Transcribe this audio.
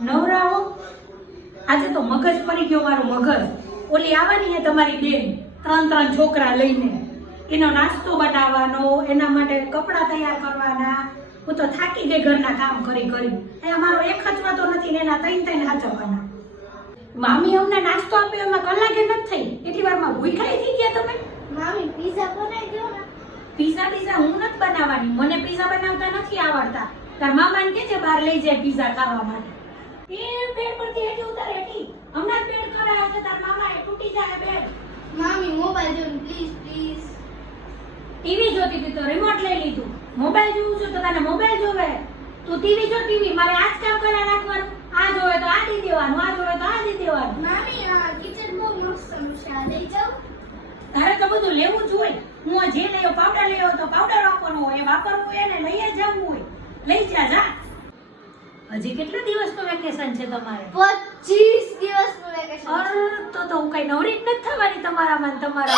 નવરાવો આજે તો મગજ પડી ગયો મારું મગજ. ઓલી આવવાની હે તમારી બેન 3 છોકરા લઈને, એનો નાસ્તો બનાવવાનો, એના માટે કપડાં તૈયાર કરવાના. હું તો થાકી ગઈ ઘરના કામ કરી કરી. અહીંયા મારો એક હચવાતો નથી ને એના 3 હાચવવાના. મામી અમને નાસ્તો આપ્યો એમાં કલાકે નથી થઈ, એટલી વારમાં ભૂખ્યા થઈ ગયા તમે. મામી પીઝા બનાવી દો ને. પીઝા હું નથી બનાવવાની, મને પીઝા બનાવતા નથી આવડતા. તાર મામાને કે છે બહાર લઈ જાય પીઝા ખાવા માટે. એ બેડ પરથી હેઠી ઉતાર હેઠી. હમણાં જ બેડ કરાયો છે તાર મામાએ, તૂટી જાય બેડ. મામી મોબાઈલ જો પ્લીઝ પ્લીઝ. ટીવી જોતી હતી તો રિમોટ લઈ લીધું. મોબાઈલ જોવું છું તો તને મોબાઈલ જોવે. તું ટીવી જો ટીવી, મારે આ જ કામ કર્યા રાખવાનું. આ જોવે તો આ દી દેવાનું, આ જોવે તો આ દી દેવાનું. મામી આ કિચન બહુ મસ્ત છે, આ લઈ જાવ. તારે તો બધું લેવું જ હોય. હું જે લેવો પાવડર લેવો તો પાવડર વાપરવો હોય, વાપરવું હોય ને લઈ જ જવું હોય. લઈ જા. હજી કેટલા દિવસનું વેકેશન છે તમારે? 25 દિવસનું વેકેશન. તો હું કઈ નવરી જ નથી થવાની તમારામાં ને તમારા